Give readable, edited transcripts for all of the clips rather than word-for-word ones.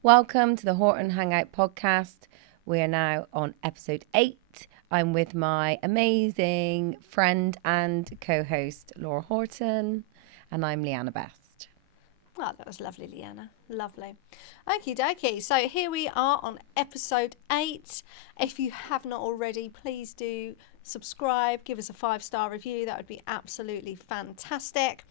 Welcome to the Horton Hangout podcast. We are now on episode 8. I'm with my amazing friend and co-host, Laura Horton, and I'm Leanna Best. Oh, that was lovely, Leanna. Lovely. Okie dokie. So here we are on episode 8. If you have not already, please do subscribe, give us a 5-star review. That would be absolutely fantastic.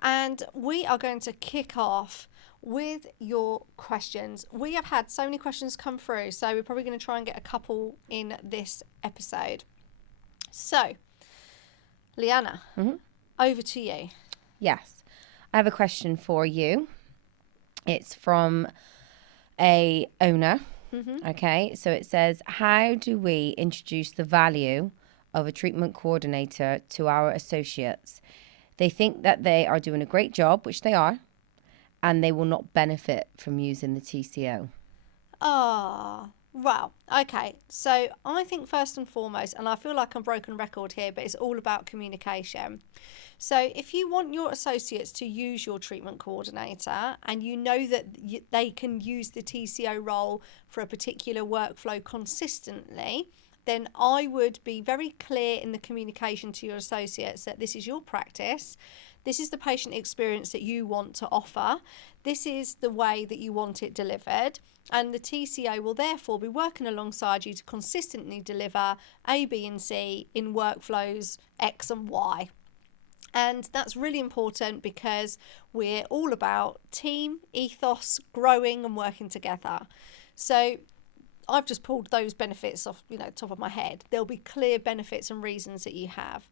And we are going to kick off with your questions. We have had so many questions come through, so we're probably going to try and get a couple in this episode. So, Leanna, over to you. Yes, I have a question for you. It's from a owner. Okay, so it says, how do we introduce the value of a treatment coordinator to our associates? They think that they are doing a great job, which they are, and they will not benefit from using the TCO. Well, okay. So I think first and foremost, and I feel like I'm broken record here, but it's all about communication. So if you want your associates to use your treatment coordinator and you know that they can use the TCO role for a particular workflow consistently, then I would be very clear in the communication to your associates that this is your practice. This is the patient experience that you want to offer. This is the way that you want it delivered. And the TCO will therefore be working alongside you to consistently deliver A, B, and C in workflows X and Y. And that's really important because we're all about team, ethos, growing and working together. So I've just pulled those benefits off, top of my head. There'll be clear benefits and reasons that you have.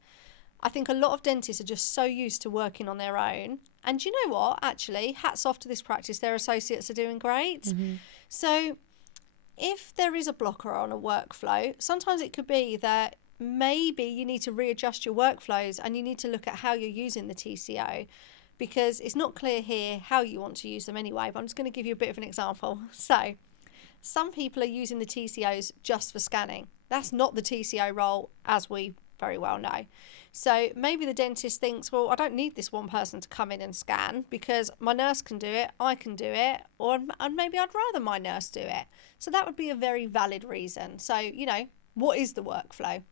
I think a lot of dentists are just so used to working on their own. And you know what? Actually, hats off to this practice. Their associates are doing great. So if there is a blocker on a workflow, sometimes it could be that maybe you need to readjust your workflows and you need to look at how you're using the TCO, because it's not clear here how you want to use them anyway. But I'm just going to give you a bit of an example. So some people are using the TCOs just for scanning. That's not the TCO role, as we very well know. So maybe the dentist thinks, well, I don't need this one person to come in and scan because my nurse can do it, I can do it, and maybe I'd rather my nurse do it. So that would be a very valid reason. So, what is the workflow?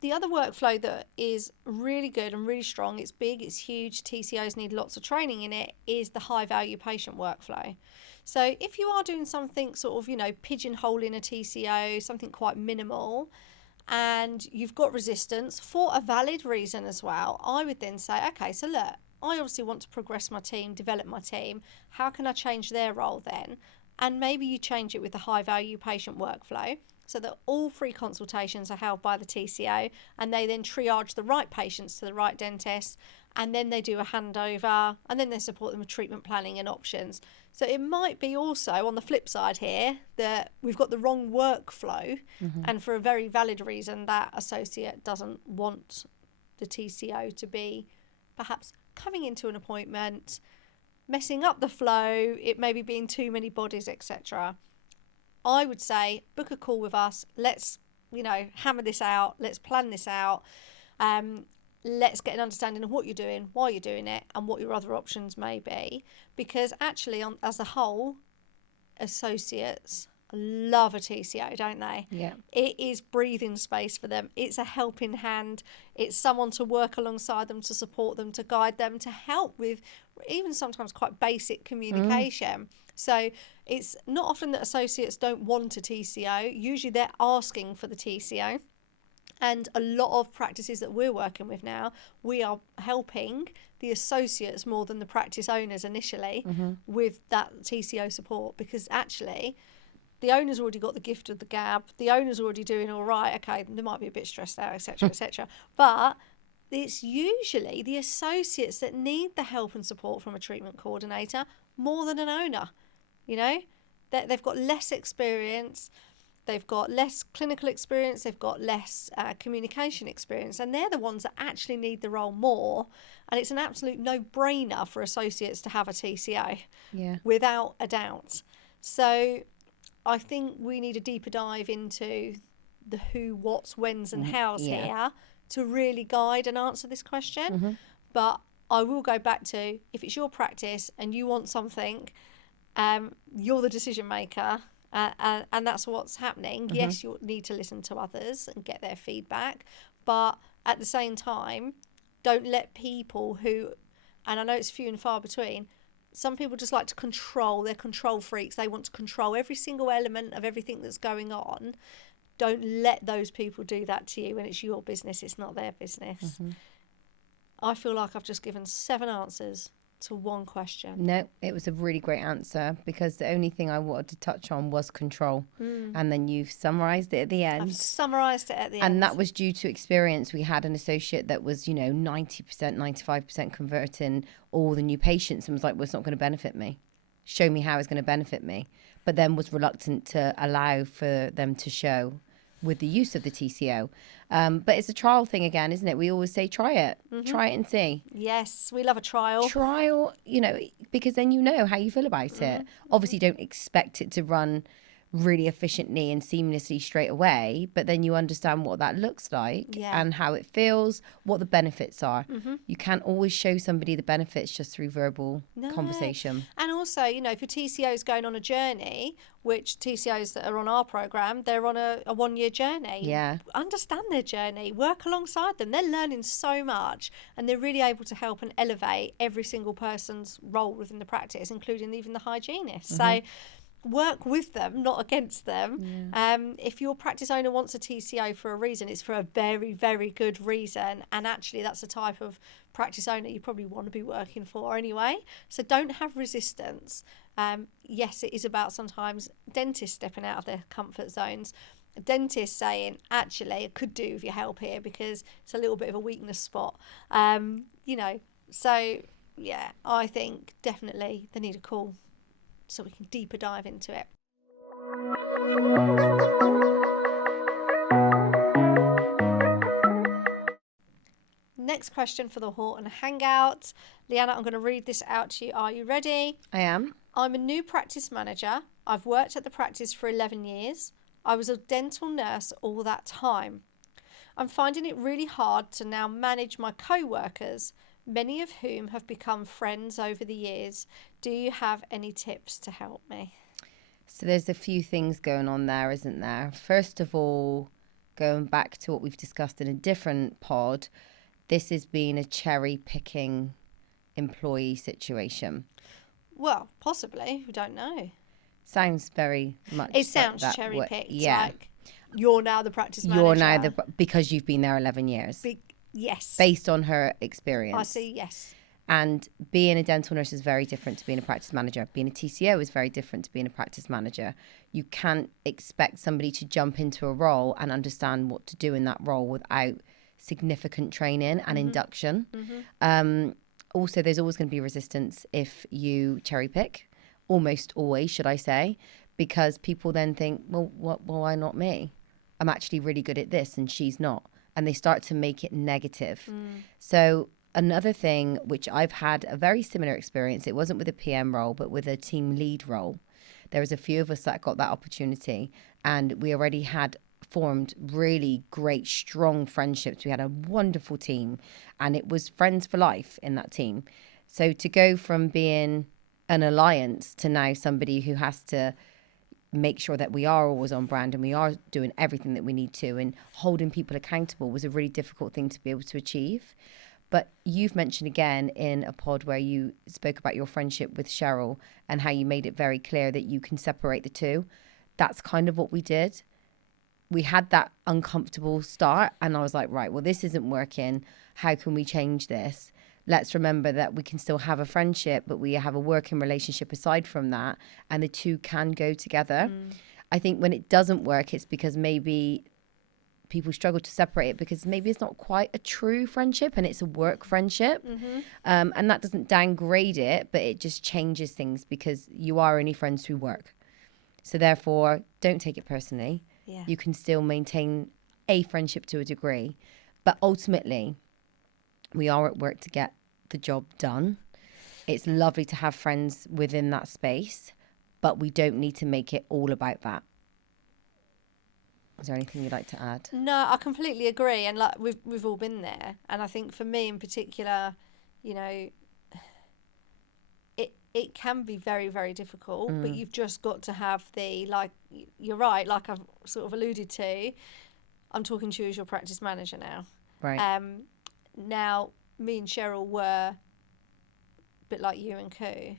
The other workflow that is really good and really strong, it's big, it's huge, TCOs need lots of training in it, is the high value patient workflow. So if you are doing something sort of, pigeonholing a TCO, something quite minimal, and you've got resistance for a valid reason as well, I would then say, okay, so look, I obviously want to progress my team, develop my team. How can I change their role then? And maybe you change it with the high value patient workflow so that all 3 consultations are held by the TCO and they then triage the right patients to the right dentist, and then they do a handover, and then they support them with treatment planning and options. So it might be also on the flip side here that we've got the wrong workflow, and for a very valid reason that associate doesn't want the TCO to be perhaps coming into an appointment, messing up the flow, it may be being too many bodies, etc. I would say book a call with us. Let's, hammer this out. Let's plan this out. Let's get an understanding of what you're doing, why you're doing it, and what your other options may be. Because actually, as a whole, associates love a TCO, don't they? Yeah. It is breathing space for them. It's a helping hand. It's someone to work alongside them, to support them, to guide them, to help with even sometimes quite basic communication. So it's not often that associates don't want a TCO. Usually they're asking for the TCO. And a lot of practices that we're working with now, we are helping the associates more than the practice owners initially with that TCO support, because actually the owner's already got the gift of the gab, the owner's already doing all right, okay, they might be a bit stressed out, etc., etc. But it's usually the associates that need the help and support from a treatment coordinator more than an owner. They've got less experience, they've got less clinical experience, they've got less communication experience, and they're the ones that actually need the role more. And it's an absolute no-brainer for associates to have a TCO, without a doubt. So I think we need a deeper dive into the who, what's, whens and hows here to really guide and answer this question. But I will go back to, if it's your practice and you want something, you're the decision maker, and that's what's happening. Yes, you'll need to listen to others and get their feedback, but at the same time, don't let people who, and I know it's few and far between, some people just like to control. They're control freaks. They want to control every single element of everything that's going on. Don't let those people do that to you when it's your business. It's not their business. I feel like I've just given 7 answers to one question. No, it was a really great answer, because the only thing I wanted to touch on was control. And then you've summarised it at the end. I've summarised it at the And end. that was due to experience. We had an associate that was, 90%, 95% converting all the new patients, and was like, well, it's not going to benefit me. Show me how it's going to benefit me. But then was reluctant to allow for them to show with the use of the TCO. But it's a trial thing again, isn't it? We always say, try it. Try it and see. Yes, we love a trial. Trial, because then you know how you feel about it. Obviously, don't expect it to run really efficiently and seamlessly straight away, but then you understand what that looks like and how it feels, what the benefits are. You can't always show somebody the benefits just through verbal conversation. And also, if your TCO is going on a journey, which TCOs that are on our program, they're on a 1-year journey. Yeah. Understand their journey, work alongside them. They're learning so much, and they're really able to help and elevate every single person's role within the practice, including even the hygienist. So work with them, not against them. If your practice owner wants a TCO for a reason, it's for a very, very good reason. And actually, that's the type of practice owner you probably want to be working for anyway. So don't have resistance. Yes, it is about sometimes dentists stepping out of their comfort zones. A dentist saying, actually, I could do with your help here because it's a little bit of a weakness spot. So, yeah, I think definitely they need a call, so we can deeper dive into it. Next question for the Horton Hangout. Leanna, I'm going to read this out to you. Are you ready? I am. I'm a new practice manager. I've worked at the practice for 11 years. I was a dental nurse all that time. I'm finding it really hard to now manage my co-workers, many of whom have become friends over the years. Do you have any tips to help me? So there's a few things going on there, isn't there? First of all, going back to what we've discussed in a different pod, this has been a cherry-picking employee situation. Well, possibly. We don't know. Sounds very much. It sounds that cherry-picked. Yeah. Like you're now the practice manager. You're now because you've been there 11 years. Yes. Based on her experience. I see, yes. And being a dental nurse is very different to being a practice manager. Being a TCO is very different to being a practice manager. You can't expect somebody to jump into a role and understand what to do in that role without significant training and induction. Also, there's always going to be resistance if you cherry pick, almost always, should I say, because people then think, well, why not me? I'm actually really good at this and she's not. And they start to make it negative. So another thing, which I've had a very similar experience, it wasn't with a PM role, but with a team lead role. There was a few of us that got that opportunity, and we already had formed really great, strong friendships. We had a wonderful team, and it was friends for life in that team. So to go from being an alliance to now somebody who has to make sure that we are always on brand and we are doing everything that we need to and holding people accountable was a really difficult thing to be able to achieve. But you've mentioned again in a pod where you spoke about your friendship with Cheryl and how you made it very clear that you can separate the two. That's kind of what we did. We had that uncomfortable start and I was like, right, well, this isn't working. How can we change this? Let's remember that we can still have a friendship, but we have a working relationship aside from that, and the two can go together. I think when it doesn't work, it's because maybe people struggle to separate it because maybe it's not quite a true friendship and it's a work friendship. And that doesn't downgrade it, but it just changes things because you are only friends through work. So therefore, don't take it personally. Yeah. You can still maintain a friendship to a degree, but ultimately, we are at work to get the job done. It's lovely to have friends within that space, but we don't need to make it all about that. Is there anything you'd like to add? No, I completely agree, and like we've all been there. And I think for me in particular, you know, it can be very, very difficult, but you've just got to have the, like, you're right, like I've sort of alluded to, I'm talking to you as your practice manager now. Right. Now, me and Cheryl were a bit like you and Koo.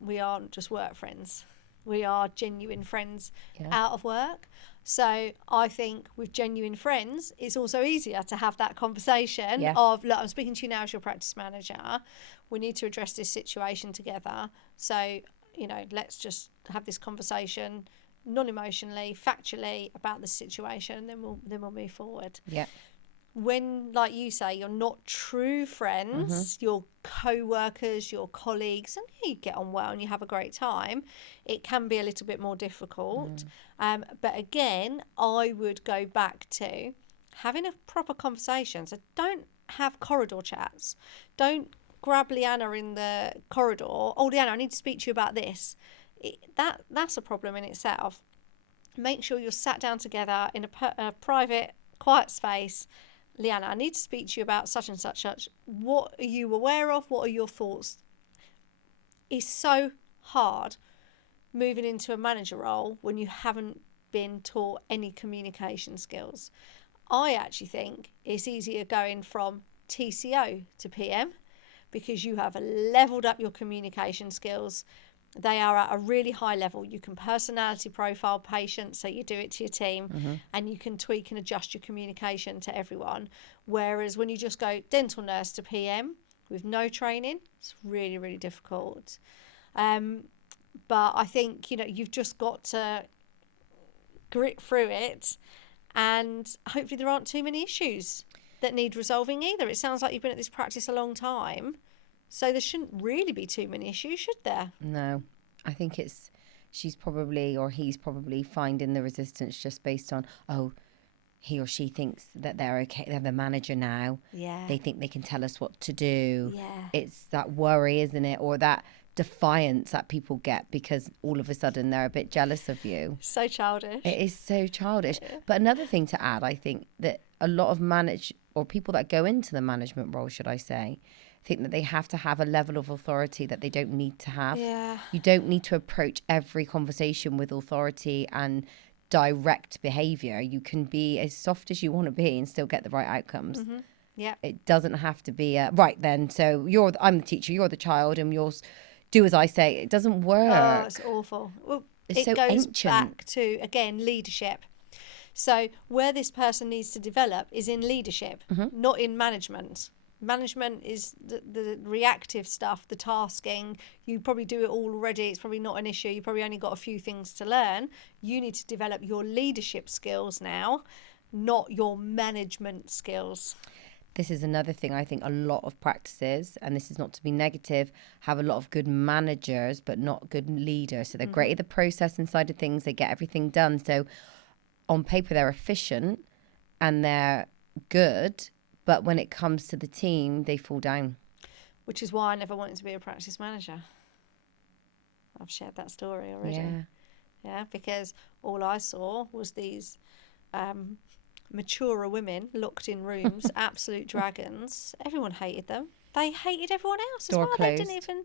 We aren't just work friends. We are genuine friends out of work. So I think with genuine friends, it's also easier to have that conversation of, look, I'm speaking to you now as your practice manager. We need to address this situation together. So, you know, let's just have this conversation non-emotionally, factually about the situation, and then we'll move forward. Yeah. When, like you say, you're not true friends, your co-workers, your colleagues, and you get on well and you have a great time, it can be a little bit more difficult. But again, I would go back to having a proper conversation. So don't have corridor chats. Don't grab Leanna in the corridor. Oh, Leanna, I need to speak to you about this. That's a problem in itself. Make sure you're sat down together in a private, quiet space. Leanna, I need to speak to you about such and such. What are you aware of? What are your thoughts? It's so hard moving into a manager role when you haven't been taught any communication skills. I actually think it's easier going from TCO to PM because you have leveled up your communication skills. They are at a really high level. You can personality profile patients, so you do it to your team, and you can tweak and adjust your communication to everyone. Whereas when you just go dental nurse to PM with no training, it's really, really difficult. But I think, you know, you've just got to grit through it, and hopefully there aren't too many issues that need resolving either. It sounds like you've been at this practice a long time. So there shouldn't really be too many issues, should there? No. I think she's probably, or he's probably finding the resistance just based on, oh, he or she thinks that they're okay. They're the manager now. Yeah. They think they can tell us what to do. Yeah. It's that worry, isn't it? Or that defiance that people get because all of a sudden they're a bit jealous of you. So childish. It is so childish. Yeah. But another thing to add, I think that a lot of people that go into the management role, should I say, think that they have to have a level of authority that they don't need to have. Yeah. You don't need to approach every conversation with authority and direct behaviour. You can be as soft as you want to be and still get the right outcomes. Yeah. It doesn't have to be right then. So I'm the teacher, you're the child, and you'll do as I say. It doesn't work. Oh, it's awful. Well, It's so goes ancient. back to, again, leadership. So where this person needs to develop is in leadership, not in management. Management is the reactive stuff, the tasking. You probably do it all already. It's probably not an issue. You probably only got a few things to learn. You need to develop your leadership skills now, not your management skills. This is another thing I think a lot of practices, and this is not to be negative, have a lot of good managers but not good leaders. So they're great at the processing side of things. They get everything done. So on paper they're efficient and they're good, but when it comes to the team, they fall down. Which is why I never wanted to be a practice manager. I've shared that story already. Yeah, because all I saw was these maturer women locked in rooms, absolute dragons. Everyone hated them. They hated everyone else as Door well. closed. They didn't even,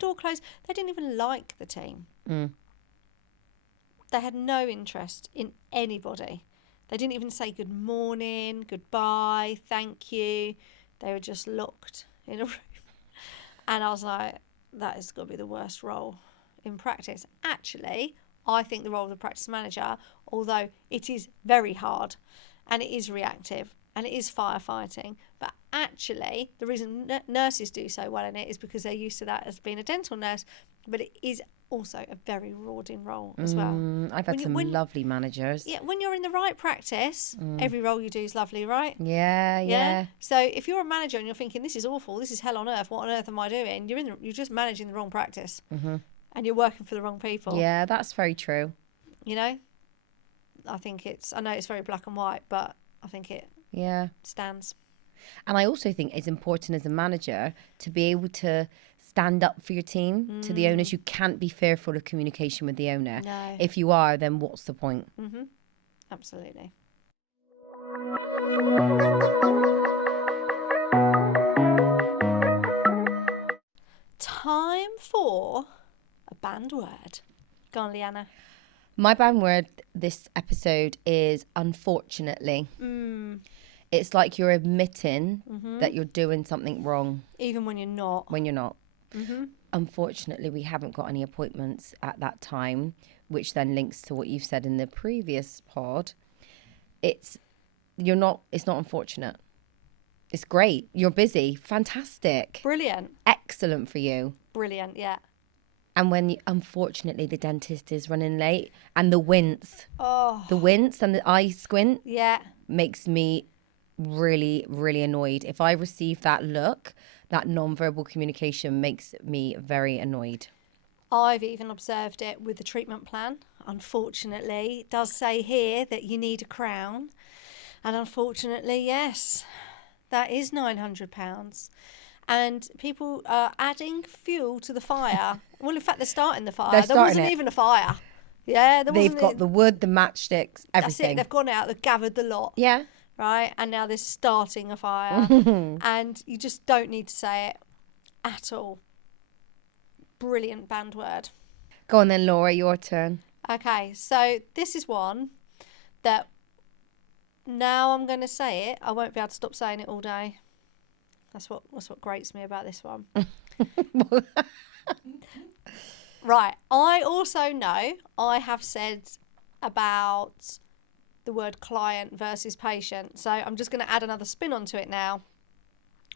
door closed. They didn't even like the team. They had no interest in anybody. They didn't even say good morning, goodbye, thank you. They were just locked in a room. And I was like, that has got to be the worst role in practice. Actually, I think the role of the practice manager, although it is very hard and it is reactive and it is firefighting, but actually the reason nurses do so well in it is because they're used to that as being a dental nurse, but it is also a very rewarding role as well. I've had some lovely managers. Yeah, when you're in the right practice, every role you do is lovely, right? Yeah. So if you're a manager and you're thinking, this is awful, this is hell on earth, what on earth am I doing? You're just managing the wrong practice. And you're working for the wrong people. Yeah, that's very true. You know? I know it's very black and white, but I think it stands. And I also think it's important as a manager to be able to stand up for your team to the owners. You can't be fearful of communication with the owner. No. If you are, then what's the point? Absolutely. Time for a banned word. Go on, Leanna. My banned word this episode is unfortunately. It's like you're admitting that you're doing something wrong. Even when you're not. When you're not. Unfortunately, we haven't got any appointments at that time, which then links to what you've said in the previous pod. It's not unfortunate. It's great. You're busy. Fantastic. Brilliant. Excellent for you. Brilliant, yeah. And when, unfortunately, the dentist is running late and the wince. Oh. The wince and the eye squint. Yeah. Makes me really, really annoyed. If I receive that look, that non-verbal communication makes me very annoyed. I've even observed it with the treatment plan. Unfortunately, it does say here that you need a crown. And unfortunately, yes, that is £900. And people are adding fuel to the fire. Well, in fact, they're starting the fire. There wasn't even a fire. Yeah, they've got the wood, the matchsticks, everything. That's it. They've gone out, they've gathered the lot. Yeah. Right? And now they're starting a fire. And you just don't need to say it at all. Brilliant banned word. Go on then, Laura, your turn. Okay, so this is one that now I'm going to say it. I won't be able to stop saying it all day. That's what grates me about this one. Right. I also know I have said about the word client versus patient. So I'm just going to add another spin onto it now,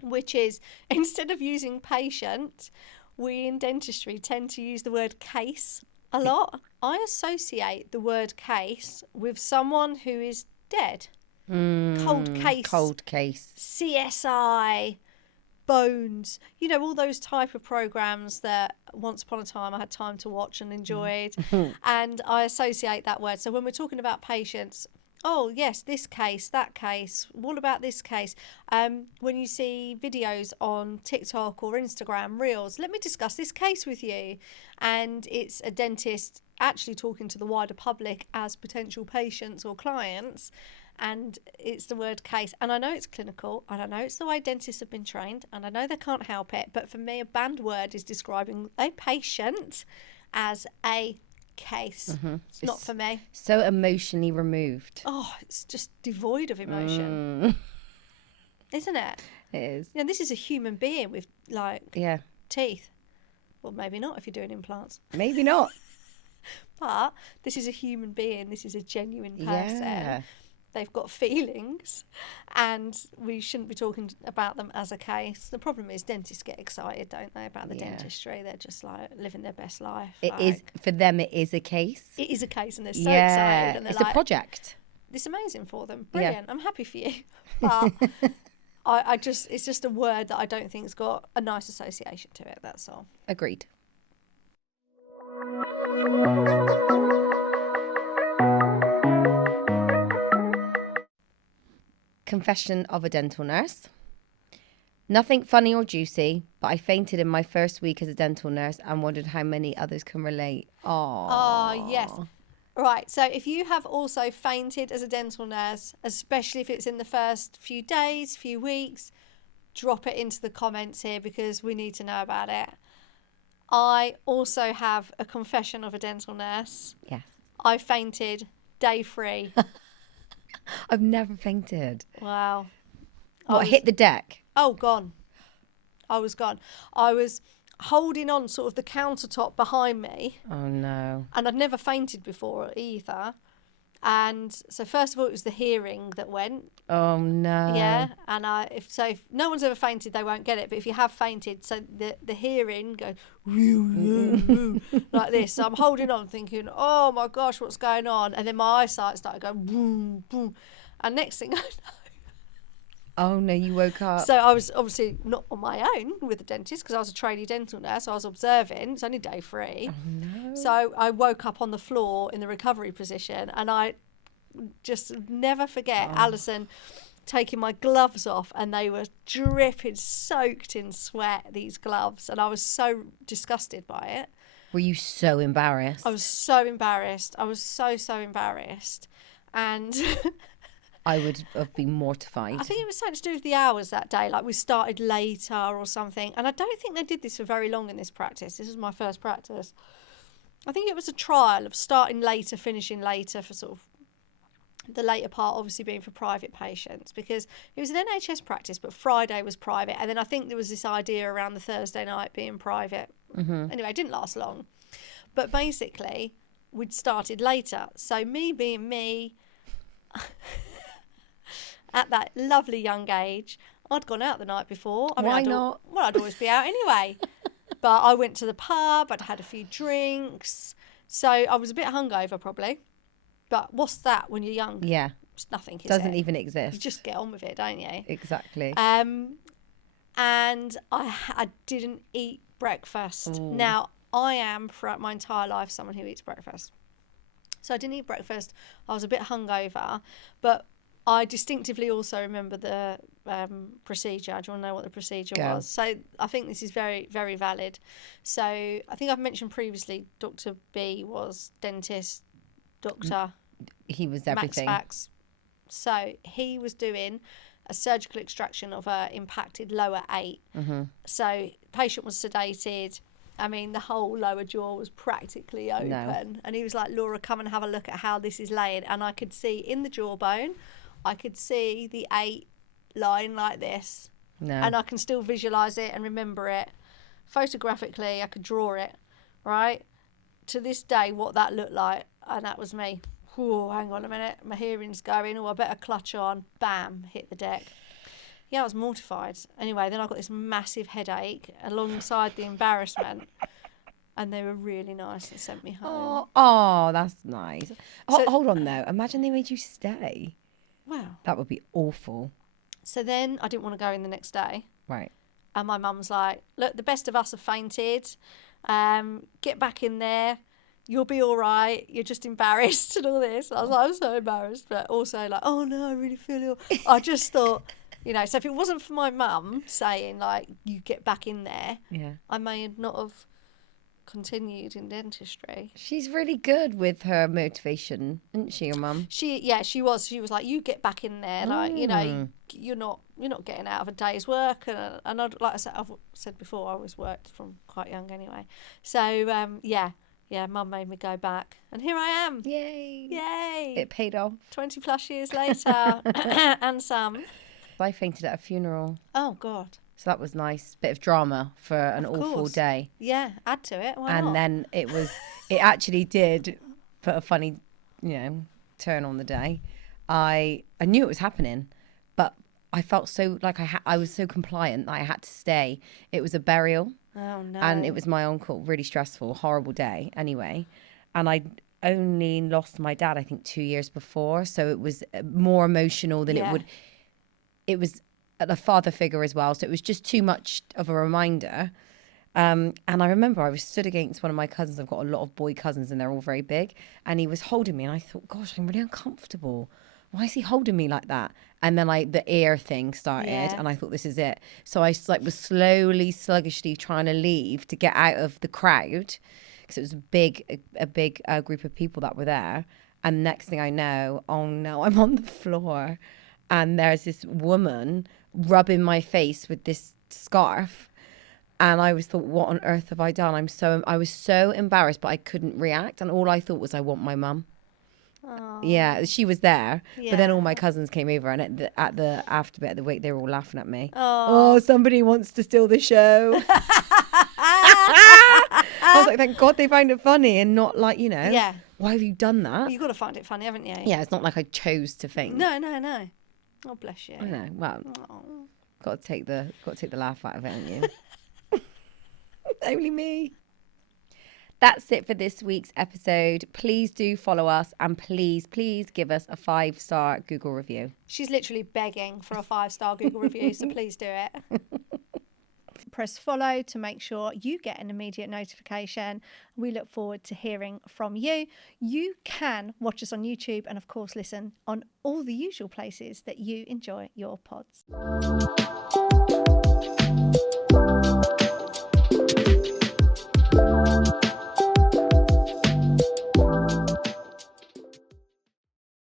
which is instead of using patient, we in dentistry tend to use the word case a lot. I associate the word case with someone who is dead. Cold case. CSI. Bones, all those type of programs that once upon a time I had time to watch and enjoyed. And I associate that word. So when we're talking about patients, oh yes, this case, that case, what about this case? When you see videos on TikTok or Instagram Reels, let me discuss this case with you. And it's a dentist actually talking to the wider public as potential patients or clients. And it's the word case. And I know it's clinical, and I know it's the way dentists have been trained, and I know they can't help it. But for me, a banned word is describing a patient as a case. It's not for me. So emotionally removed. Oh, it's just devoid of emotion. Isn't it? It is. This is a human being with, teeth. Well, maybe not if you're doing implants. Maybe not. But this is a human being. This is a genuine person. Yeah. They've got feelings, and we shouldn't be talking about them as a case. The problem is dentists get excited, don't they, about the dentistry? They're just living their best life. It is for them. It is a case. It is a case, and they're so excited. And they're it's a project. It's amazing for them. Brilliant. Yeah. I'm happy for you. But it's just a word that I don't think's got a nice association to it. That's all. Agreed. Confession of a dental nurse. Nothing funny or juicy, but I fainted in my first week as a dental nurse and wondered how many others can relate. Oh, yes. Right, so if you have also fainted as a dental nurse, especially if it's in the first few days, few weeks, drop it into the comments here because we need to know about it. I also have a confession of a dental nurse. Yes. I fainted day 3. I've never fainted. Wow. I hit the deck? Oh, gone. I was gone. I was holding on sort of the countertop behind me. Oh, no. And I'd never fainted before either. And so first of all, it was the hearing that went. Oh, no. Yeah. And if no one's ever fainted, they won't get it. But if you have fainted, so the hearing goes like this. So I'm holding on thinking, oh, my gosh, what's going on? And then my eyesight started going boom, boom. And next thing I know. Oh, no, you woke up. So I was obviously not on my own with the dentist because I was a trainee dental nurse. So I was observing. It's only day 3. Oh, no. So I woke up on the floor in the recovery position, and I just never forget Alison taking my gloves off, and they were dripping, soaked in sweat, these gloves, and I was so disgusted by it. Were you so embarrassed? I was so embarrassed. I was so embarrassed. And I would have been mortified. I think it was something to do with the hours that day. Like, we started later or something. And I don't think they did this for very long in this practice. This was my first practice. I think it was a trial of starting later, finishing later, for sort of the later part obviously being for private patients, because it was an NHS practice, but Friday was private. And then I think there was this idea around the Thursday night being private. Anyway, it didn't last long. But basically, we'd started later. So me being me, at that lovely young age, I'd gone out the night before. Why not? Well, I'd always be out anyway. But I went to the pub, I'd had a few drinks. So I was a bit hungover probably. But what's that when you're young? Yeah. It's nothing, Doesn't even exist. You just get on with it, don't you? Exactly. And I didn't eat breakfast. Ooh. Now, I am, throughout my entire life, someone who eats breakfast. So I didn't eat breakfast. I was a bit hungover. But I distinctively also remember the procedure. Do you want to know what the procedure was? So I think this is very, very valid. So I think I've mentioned previously, Dr. B was dentist, doctor. He was everything. Max Fax. So he was doing a surgical extraction of a impacted lower 8. So patient was sedated. I mean, the whole lower jaw was practically open. No. And he was like, Laura, come and have a look at how this is laying. And I could see in the jawbone, I could see the 8 lying like this. No. And I can still visualise it and remember it. Photographically, I could draw it, right? To this day, what that looked like. And that was me. Whoa, hang on a minute. My hearing's going. Oh, I better clutch on. Bam, hit the deck. Yeah, I was mortified. Anyway, then I got this massive headache alongside the embarrassment. And they were really nice and sent me home. Oh, that's nice. So, hold on, though. Imagine they made you stay. Wow. That would be awful. So then I didn't want to go in the next day. Right. And my mum's like, look, the best of us have fainted. Get back in there. You'll be all right. You're just embarrassed and all this. I was like, I'm so embarrassed. But also like, oh, no, I really feel ill. I just thought, you know, so if it wasn't for my mum saying, like, you get back in there, I may not have continued in dentistry. She's really good with her motivation, isn't she, your mum? She was. She was like, you get back in there. Like, you know, you're not getting out of a day's work. And like I said, I've said before, I always worked from quite young anyway. So, yeah, mum made me go back. And here I am. Yay. Yay. It paid off. 20 plus years later. And some. I fainted at a funeral. Oh, God. So that was nice. Bit of drama for an awful day. Yeah, add to it. Why not? And then it actually did put a funny, turn on the day. I knew it was happening, but I felt so like I was so compliant that I had to stay. It was a burial. Oh, no. And it was my uncle. Really stressful, horrible day anyway. And I only lost my dad, I think, 2 years before. So it was more emotional than it would. It was a father figure as well. So it was just too much of a reminder. And I remember I was stood against one of my cousins. I've got a lot of boy cousins and they're all very big. And he was holding me and I thought, gosh, I'm really uncomfortable. Why is he holding me like that? And then the ear thing started and I thought, this is it. So I was slowly, sluggishly trying to leave to get out of the crowd because it was a big group of people that were there. And next thing I know, oh no, I'm on the floor. And there's this woman rubbing my face with this scarf. And I thought, what on earth have I done? I was so embarrassed, but I couldn't react. And all I thought was, I want my mum. Aww. Yeah, she was there. Yeah. But then all my cousins came over. And at the after bit of the week, they were all laughing at me. Aww. Oh, somebody wants to steal the show. I was like, thank God they found it funny and not like, Yeah. Why have you done that? Well, you've got to find it funny, haven't you? Yeah, it's not like I chose to faint. No. Oh, bless you. I know. Well, got to take the laugh out of it, haven't you? Only me. That's it for this week's episode. Please do follow us and please give us a 5-star Google review. She's literally begging for a 5-star Google review, so please do it. press follow to make sure you get an immediate notification. We look forward to hearing from you. You can watch us on YouTube and, of course, listen on all the usual places that you enjoy your pods.